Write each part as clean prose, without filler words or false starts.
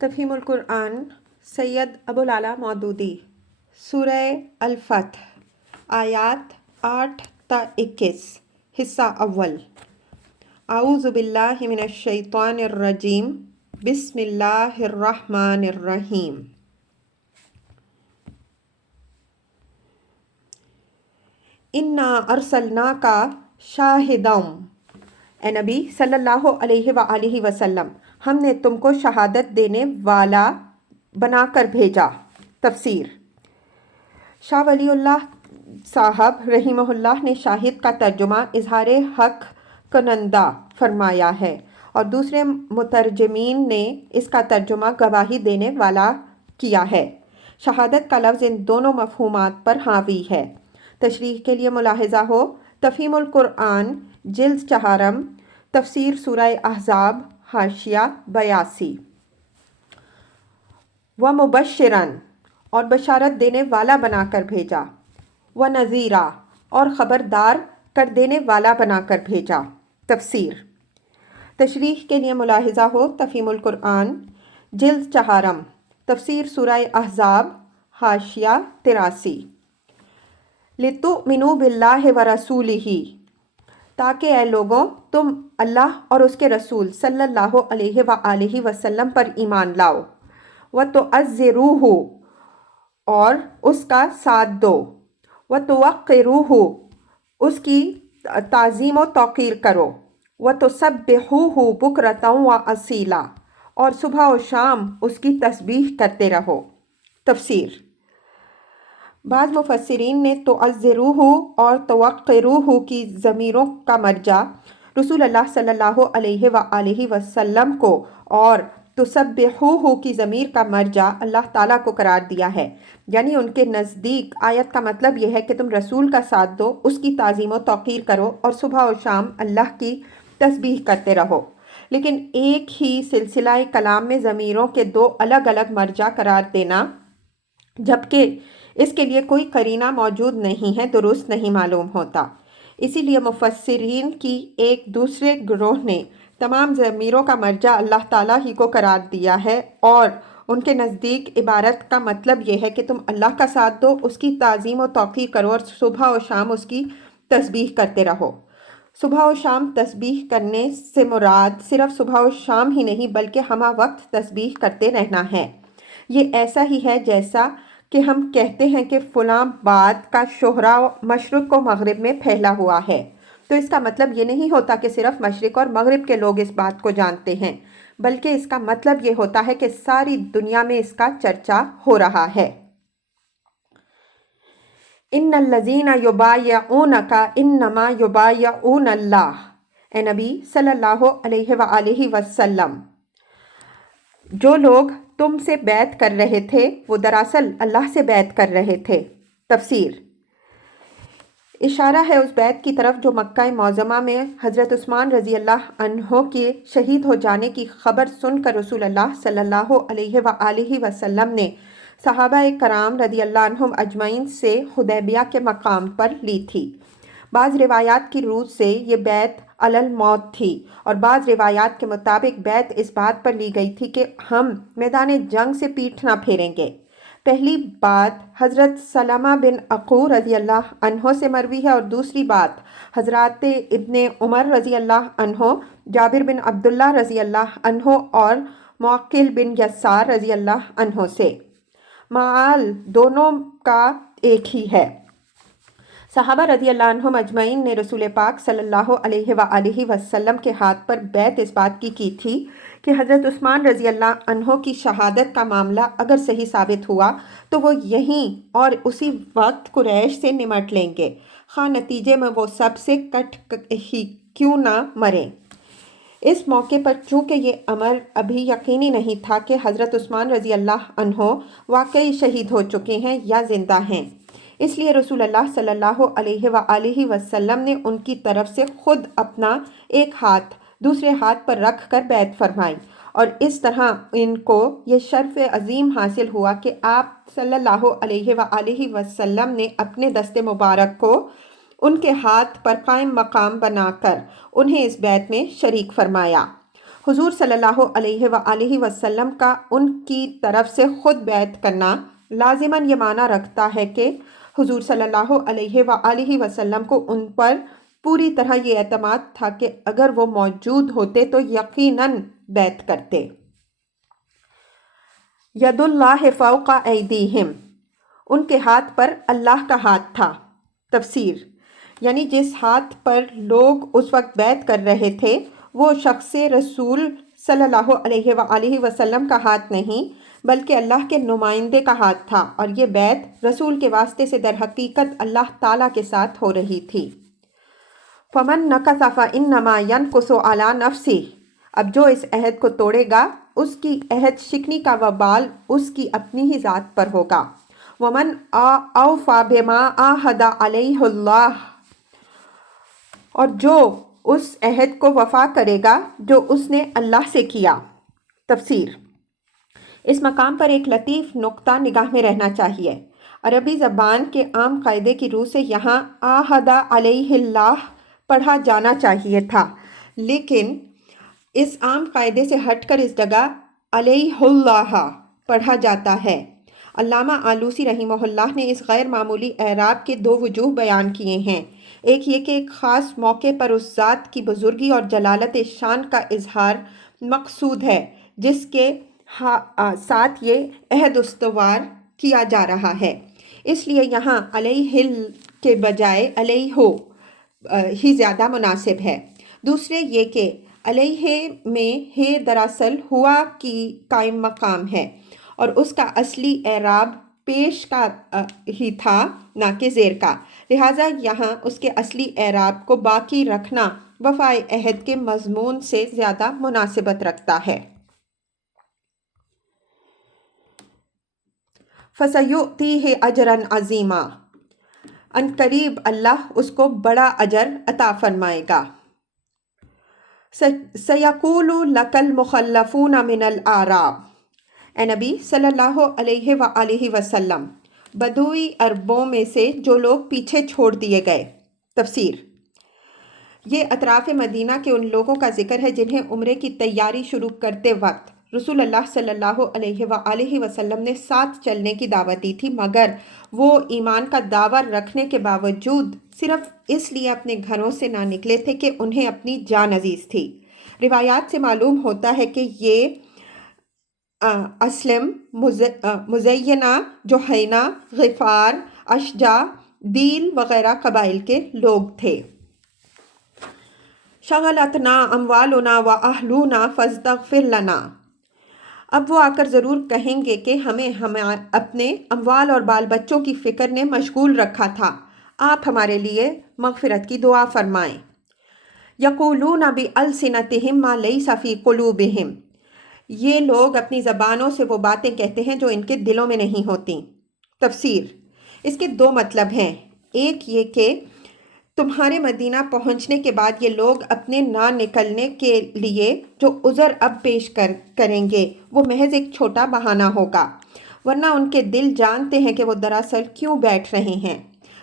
تفہیم القرآن سید ابوالعلا مودودی سورہ الفتح آیات 8 تا 21 حصہ اول اعوذ باللہ من الشیطان الرجیم بسم اللہ الرحمن الرحیم انا ارسلناک شاہدا، اے نبی صلی اللہ علیہ وآلہ وسلم، ہم نے تم کو شہادت دینے والا بنا کر بھیجا۔ تفسیر: شاہ ولی اللہ صاحب رحمہ اللہ نے شاہد کا ترجمہ اظہار حق کنندہ فرمایا ہے اور دوسرے مترجمین نے اس کا ترجمہ گواہی دینے والا کیا ہے۔ شہادت کا لفظ ان دونوں مفہومات پر حاوی ہے۔ تشریح کے لیے ملاحظہ ہو: تفہیم القرآن جلد چہارم، تفسیر سورہ احزاب، حاشیہ 82۔ وَمُبَشِّرًا، اور بشارت دینے والا بنا کر بھیجا۔ وَنَذِیرًا، اور خبردار کر دینے والا بنا کر بھیجا۔ تفسیر: تشریح کے لیے ملاحظہ ہو: تفہیم القرآن جلد چہارم، تفسیر سورہ احزاب، حاشیہ 83۔ لِتُؤْمِنُوا بِاللَّهِ وَرَسُولِهِ، تاکہ اے لوگوں تم اللہ اور اس کے رسول صلی اللہ علیہ وآلہ وسلم پر ایمان لاؤ۔ وَتُعَزِّرُوهُ، اور اس کا ساتھ دو۔ وَتُوَقِّرُوهُ، اس کی تعظیم و توقیر کرو۔ وَتُسَبِّحُوهُ بُكْرَةً وَأَصِيلًا، اور صبح و شام اس کی تسبیح کرتے رہو۔ تفسیر: بعض مفسرین نے تعزروہ اور توقروہ کی ضمیروں کا مرجع رسول اللہ صلی اللہ علیہ وآلہ وسلم کو اور تسبحوہ کی ضمیر کا مرجع اللہ تعالیٰ کو قرار دیا ہے، یعنی ان کے نزدیک آیت کا مطلب یہ ہے کہ تم رسول کا ساتھ دو، اس کی تعظیم و توقیر کرو اور صبح و شام اللہ کی تسبیح کرتے رہو۔ لیکن ایک ہی سلسلہ کلام میں ضمیروں کے دو الگ الگ مرجع قرار دینا، جبکہ اس کے لیے کوئی قرینہ موجود نہیں ہے، درست نہیں معلوم ہوتا۔ اسی لیے مفسرین کی ایک دوسرے گروہ نے تمام ضمیروں کا مرجع اللہ تعالیٰ ہی کو قرار دیا ہے اور ان کے نزدیک عبارت کا مطلب یہ ہے کہ تم اللہ کا ساتھ دو، اس کی تعظیم و توقیر کرو اور صبح و شام اس کی تسبیح کرتے رہو۔ صبح و شام تسبیح کرنے سے مراد صرف صبح و شام ہی نہیں بلکہ ہمہ وقت تسبیح کرتے رہنا ہے۔ یہ ایسا ہی ہے جیسا کہ ہم کہتے ہیں کہ فلاں بات کا شہرہ مشرق و مغرب میں پھیلا ہوا ہے، تو اس کا مطلب یہ نہیں ہوتا کہ صرف مشرق اور مغرب کے لوگ اس بات کو جانتے ہیں، بلکہ اس کا مطلب یہ ہوتا ہے کہ ساری دنیا میں اس کا چرچا ہو رہا ہے۔ ان الذین یبایعونک انما یبایعون اللہ، اے نبی صلی اللہ علیہ وآلہ وسلم، جو لوگ تم سے بیعت کر رہے تھے وہ دراصل اللہ سے بیعت کر رہے تھے۔ تفسیر: اشارہ ہے اس بیعت کی طرف جو مکہ معظمہ میں حضرت عثمان رضی اللہ عنہ کے شہید ہو جانے کی خبر سن کر رسول اللہ صلی اللہ علیہ وآلہ وسلم نے صحابہ کرام رضی اللہ عنہم اجمعین سے حدیبیہ کے مقام پر لی تھی۔ بعض روایات کی روح سے یہ بیعت علی الموت تھی اور بعض روایات کے مطابق بیعت اس بات پر لی گئی تھی کہ ہم میدان جنگ سے پیٹھ نہ پھیریں گے۔ پہلی بات حضرت سلمہ بن عقو رضی اللہ عنہ سے مروی ہے اور دوسری بات حضرات ابن عمر رضی اللہ عنہ، جابر بن عبداللہ رضی اللہ عنہ اور معقل بن یسار رضی اللہ عنہ سے۔ معال دونوں کا ایک ہی ہے۔ صحابہ رضی اللہ عنہم اجمعین نے رسول پاک صلی اللہ علیہ وآلہ وسلم کے ہاتھ پر بیعت اس بات کی تھی کہ حضرت عثمان رضی اللہ عنہ کی شہادت کا معاملہ اگر صحیح ثابت ہوا تو وہ یہیں اور اسی وقت قریش سے نمٹ لیں گے، خواہ نتیجے میں وہ سب سے کٹ ہی کیوں نہ مریں۔ اس موقع پر چونکہ یہ امر ابھی یقینی نہیں تھا کہ حضرت عثمان رضی اللہ عنہ واقعی شہید ہو چکے ہیں یا زندہ ہیں، اس لیے رسول اللہ صلی اللہ علیہ وآلہ وسلم نے ان کی طرف سے خود اپنا ایک ہاتھ دوسرے ہاتھ پر رکھ کر بیعت فرمائی اور اس طرح ان کو یہ شرف عظیم حاصل ہوا کہ آپ صلی اللہ علیہ وآلہ وسلم نے اپنے دست مبارک کو ان کے ہاتھ پر قائم مقام بنا کر انہیں اس بیعت میں شریک فرمایا۔ حضور صلی اللہ علیہ وآلہ وسلم کا ان کی طرف سے خود بیعت کرنا لازماً یہ معنی رکھتا ہے کہ حضور صلی اللہ علیہ وآلہ وسلم کو ان پر پوری طرح یہ اعتماد تھا کہ اگر وہ موجود ہوتے تو یقیناً بیعت کرتے۔ ید اللہ فوق ایدیہم، ان کے ہاتھ پر اللہ کا ہاتھ تھا۔ تفسیر، یعنی جس ہاتھ پر لوگ اس وقت بیعت کر رہے تھے وہ شخص رسول صلی اللہ علیہ وآلہ وسلم کا ہاتھ نہیں بلکہ اللہ کے نمائندے کا ہاتھ تھا، اور یہ بیعت رسول کے واسطے سے در حقیقت اللہ تعالیٰ کے ساتھ ہو رہی تھی۔ فمن نقص فإنما ينقص على نفسه، اب جو اس عہد کو توڑے گا اس کی عہد شکنی کا وبال اس کی اپنی ہی ذات پر ہوگا۔ ومن اوفى بما عاهد علیہ اللہ، اور جو اس عہد کو وفا کرے گا جو اس نے اللہ سے کیا۔ تفسیر، اس مقام پر ایک لطیف نقطہ نگاہ میں رہنا چاہیے۔ عربی زبان کے عام قاعدے کی روح سے یہاں عاہد علیہ اللہ پڑھا جانا چاہیے تھا، لیکن اس عام قاعدے سے ہٹ کر اس جگہ علیہ اللہ پڑھا جاتا ہے۔ علامہ آلوسی رحمہ اللہ نے اس غیر معمولی اعراب کے دو وجوہ بیان کیے ہیں۔ ایک یہ کہ ایک خاص موقع پر اس ذات کی بزرگی اور جلالت شان کا اظہار مقصود ہے جس کے ساتھ یہ عہد استوار کیا جا رہا ہے، اس لیے یہاں علیہ کے بجائے علیہ ہی زیادہ مناسب ہے۔ دوسرے یہ کہ علیہ میں ہے دراصل ہوا کی قائم مقام ہے اور اس کا اصلی اعراب پیش کا ہی تھا نہ کہ زیر کا، لہٰذا یہاں اس کے اصلی اعراب کو باقی رکھنا وفائے عہد کے مضمون سے زیادہ مناسبت رکھتا ہے۔ فَسَيُؤْتِيهِ أَجْرًا عَظِيمًا، ان قریب اللہ اس کو بڑا اجر عطا فرمائے گا۔ سَيَقُولُ لَكَ الْمُخَلَّفُونَ مِنَ الْأَعْرَابِ، اے نبی صلی اللہ علیہ وآلہ وسلم، بدوی عربوں میں سے جو لوگ پیچھے چھوڑ دیے گئے۔ تفسیر، یہ اطراف مدینہ کے ان لوگوں کا ذکر ہے جنہیں عمرے کی تیاری شروع کرتے وقت رسول اللہ صلی اللہ علیہ وآلہ وسلم نے ساتھ چلنے کی دعوت دی تھی، مگر وہ ایمان کا دعویٰ رکھنے کے باوجود صرف اس لیے اپنے گھروں سے نہ نکلے تھے کہ انہیں اپنی جان عزیز تھی۔ روایات سے معلوم ہوتا ہے کہ یہ اسلم، مزینہ، جوہینہ، غفار، اشجع، دیل وغیرہ قبائل کے لوگ تھے۔ شغلتنا اموالنا واہلونا فاستغفر لنا، اب وہ آ کر ضرور کہیں گے کہ ہمیں اپنے اموال اور بال بچوں کی فکر نے مشغول رکھا تھا، آپ ہمارے لیے مغفرت کی دعا فرمائیں۔ یقولون بألسنتہم ما لیس فی قلوبہم، یہ لوگ اپنی زبانوں سے وہ باتیں کہتے ہیں جو ان کے دلوں میں نہیں ہوتی۔ تفسیر، اس کے دو مطلب ہیں۔ ایک یہ کہ تمہارے مدینہ پہنچنے کے بعد یہ لوگ اپنے نہ نکلنے کے لیے جو عذر اب پیش کریں گے وہ محض ایک چھوٹا بہانہ ہوگا، ورنہ ان کے دل جانتے ہیں کہ وہ دراصل کیوں بیٹھ رہے ہیں۔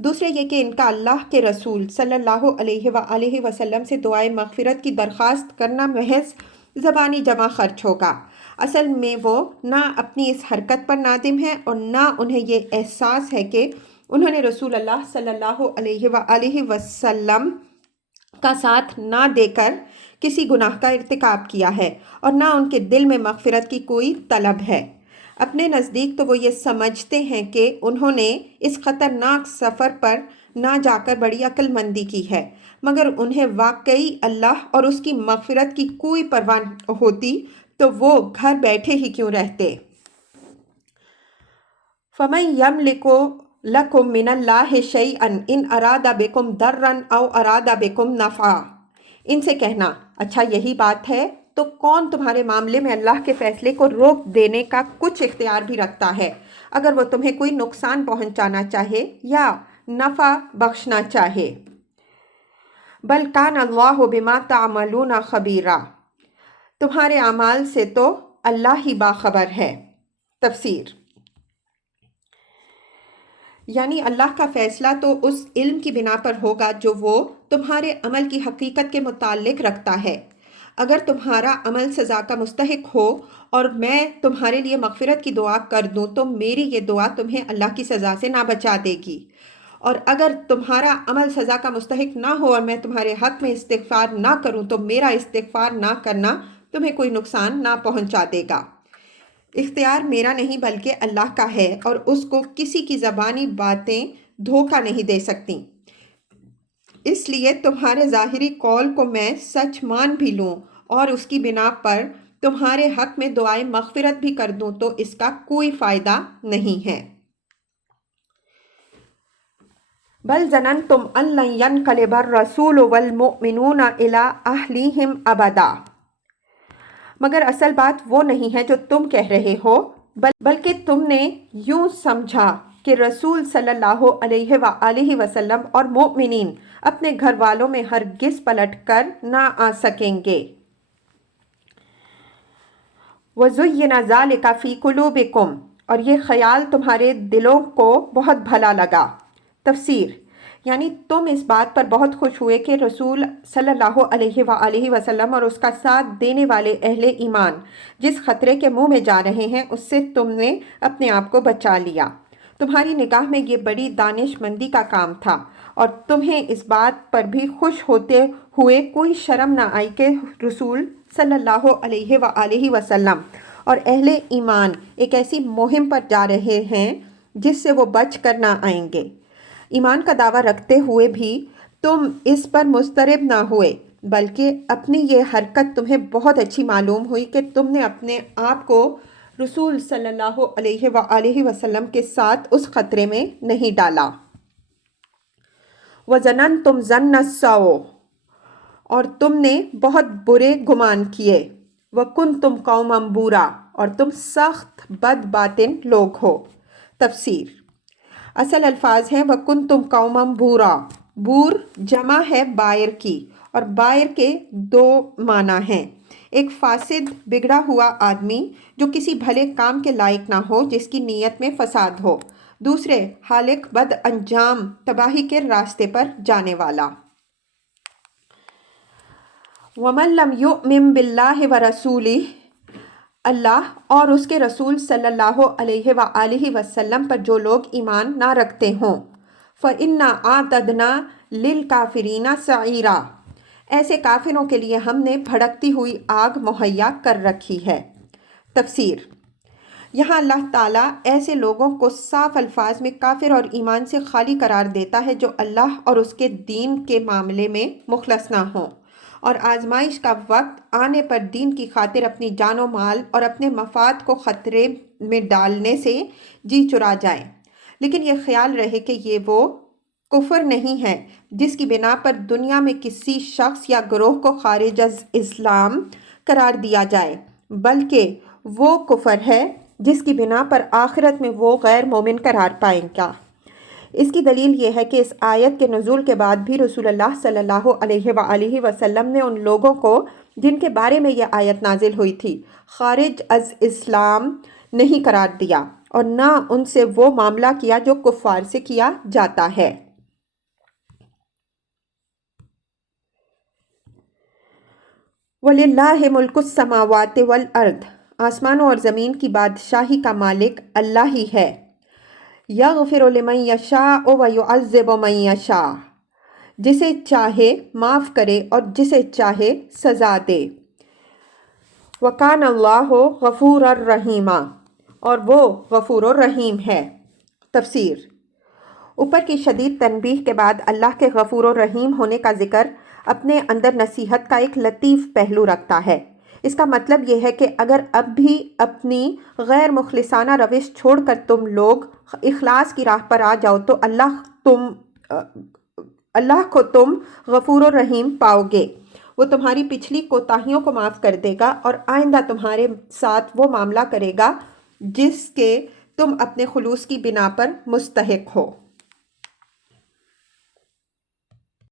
دوسرے یہ کہ ان کا اللہ کے رسول صلی اللہ علیہ وآلہ وسلم سے دعائے مغفرت کی درخواست کرنا محض زبانی جمع خرچ ہوگا، اصل میں وہ نہ اپنی اس حرکت پر نادم ہیں اور نہ انہیں یہ احساس ہے کہ انہوں نے رسول اللہ صلی اللہ علیہ وآلہ وسلم کا ساتھ نہ دے کر کسی گناہ کا ارتکاب کیا ہے، اور نہ ان کے دل میں مغفرت کی کوئی طلب ہے۔ اپنے نزدیک تو وہ یہ سمجھتے ہیں کہ انہوں نے اس خطرناک سفر پر نہ جا کر بڑی عقل مندی کی ہے، مگر انہیں واقعی اللہ اور اس کی مغفرت کی کوئی پرواہ ہوتی تو وہ گھر بیٹھے ہی کیوں رہتے۔ فَمَن يَمْلِكُ لَكُم مِّنَ اللَّهِ شَيْئًا إِنْ أَرَادَ بِكُمْ ضَرًّا أَوْ أَرَادَ بِكُمْ نَفْعًا، ان سے کہنا، اچھا یہی بات ہے تو کون تمہارے معاملے میں اللہ کے فیصلے کو روک دینے کا کچھ اختیار بھی رکھتا ہے، اگر وہ تمہیں کوئی نقصان پہنچانا چاہے یا نفع بخشنا چاہے۔ بل کان اللہ بما تعملون خبیرا، تمہارے اعمال سے تو اللہ ہی باخبر ہے۔ تفسیر، یعنی اللہ کا فیصلہ تو اس علم کی بنا پر ہوگا جو وہ تمہارے عمل کی حقیقت کے متعلق رکھتا ہے۔ اگر تمہارا عمل سزا کا مستحق ہو اور میں تمہارے لیے مغفرت کی دعا کر دوں تو میری یہ دعا تمہیں اللہ کی سزا سے نہ بچا دے گی، اور اگر تمہارا عمل سزا کا مستحق نہ ہو اور میں تمہارے حق میں استغفار نہ کروں تو میرا استغفار نہ کرنا تمہیں کوئی نقصان نہ پہنچا دے گا۔ اختیار میرا نہیں بلکہ اللہ کا ہے، اور اس کو کسی کی زبانی باتیں دھوکہ نہیں دے سکتی۔ اس لیے تمہارے ظاہری قول کو میں سچ مان بھی لوں اور اس کی بنا پر تمہارے حق میں دعائیں مغفرت بھی کر دوں تو اس کا کوئی فائدہ نہیں ہے۔ بل ظننتم ان لن ينقلب الرسول والمؤمنون الى اہلیہم ابدا، مگر اصل بات وہ نہیں ہے جو تم کہہ رہے ہو، بلکہ تم نے یوں سمجھا کہ رسول صلی اللہ علیہ وآلہ وسلم اور مومنین اپنے گھر والوں میں ہرگز پلٹ کر نہ آ سکیں گے۔ وَزُيِّنَ ذَلِكَ فِي قُلُوبِكُمْ، اور یہ خیال تمہارے دلوں کو بہت بھلا لگا۔ تفسیر، یعنی تم اس بات پر بہت خوش ہوئے کہ رسول صلی اللہ علیہ وآلہ وسلم اور اس کا ساتھ دینے والے اہل ایمان جس خطرے کے منہ میں جا رہے ہیں اس سے تم نے اپنے آپ کو بچا لیا۔ تمہاری نگاہ میں یہ بڑی دانش مندی کا کام تھا، اور تمہیں اس بات پر بھی خوش ہوتے ہوئے کوئی شرم نہ آئی کہ رسول صلی اللہ علیہ وآلہ وسلم اور اہل ایمان ایک ایسی مہم پر جا رہے ہیں جس سے وہ بچ کر نہ آئیں گے۔ ایمان کا دعویٰ رکھتے ہوئے بھی تم اس پر مضطرب نہ ہوئے، بلکہ اپنی یہ حرکت تمہیں بہت اچھی معلوم ہوئی کہ تم نے اپنے آپ کو رسول صلی اللہ علیہ وآلہ وسلم کے ساتھ اس خطرے میں نہیں ڈالا۔ وَظَنَنْتُمْ ظَنَّ السَّوْءِ، اور تم نے بہت برے گمان کیے۔ وَكُنْتُمْ قَوْمًا بُورًا، اور تم سخت بد باطن لوگ ہو۔ تفسیر، اصل الفاظ ہیں وَكُنْتُمْ قَوْمًا بُورًا، بور جمع ہے بائر کی، اور بائر کے دو معنی ہیں، ایک فاسد بگڑا ہوا آدمی جو کسی بھلے کام کے لائق نہ ہو، جس کی نیت میں فساد ہو، دوسرے ہالک بد انجام تباہی کے راستے پر جانے والا۔ وَمَن لَّمْ يُؤْمِن بِاللَّهِ وَرَسُولِهِ، اللہ اور اس کے رسول صلی اللہ علیہ وآلہ وسلم پر جو لوگ ایمان نہ رکھتے ہوں، فَإِنَّا أَعْتَدْنَا لِلْكَافِرِينَ سَعِيرًا، ایسے کافروں کے لیے ہم نے بھڑکتی ہوئی آگ مہیا کر رکھی ہے۔ تفسیر، یہاں اللہ تعالیٰ ایسے لوگوں کو صاف الفاظ میں کافر اور ایمان سے خالی قرار دیتا ہے جو اللہ اور اس کے دین کے معاملے میں مخلص نہ ہوں، اور آزمائش کا وقت آنے پر دین کی خاطر اپنی جان و مال اور اپنے مفاد کو خطرے میں ڈالنے سے جی چرا جائیں، لیکن یہ خیال رہے کہ یہ وہ کفر نہیں ہے جس کی بنا پر دنیا میں کسی شخص یا گروہ کو خارج از اسلام قرار دیا جائے، بلکہ وہ کفر ہے جس کی بنا پر آخرت میں وہ غیر مومن قرار پائیں گا۔ اس کی دلیل یہ ہے کہ اس آیت کے نزول کے بعد بھی رسول اللہ صلی اللہ علیہ وآلہ وسلم نے ان لوگوں کو جن کے بارے میں یہ آیت نازل ہوئی تھی خارج از اسلام نہیں قرار دیا، اور نہ ان سے وہ معاملہ کیا جو کفار سے کیا جاتا ہے۔ وَلِلَّهِ مُلْكُ السَّمَاوَاتِ وَالْأَرْضِ، آسمانوں اور زمین کی بادشاہی کا مالک اللہ ہی ہے۔ یغفر لمن یشاء ویعذب من یشاء، جسے چاہے معاف کرے اور جسے چاہے سزا دے۔ وکان اللہ غفور الرحیم، اور وہ غفور الرحیم ہے۔ تفسیر، اوپر کی شدید تنبیہ کے بعد اللہ کے غفور الرحیم ہونے کا ذکر اپنے اندر نصیحت کا ایک لطیف پہلو رکھتا ہے۔ اس کا مطلب یہ ہے کہ اگر اب بھی اپنی غیر مخلصانہ روش چھوڑ کر تم لوگ اخلاص کی راہ پر آ جاؤ تو اللہ کو تم غفور الرحیم پاؤ گے۔ وہ تمہاری پچھلی کوتاہیوں کو معاف کر دے گا اور آئندہ تمہارے ساتھ وہ معاملہ کرے گا جس کے تم اپنے خلوص کی بنا پر مستحق ہو۔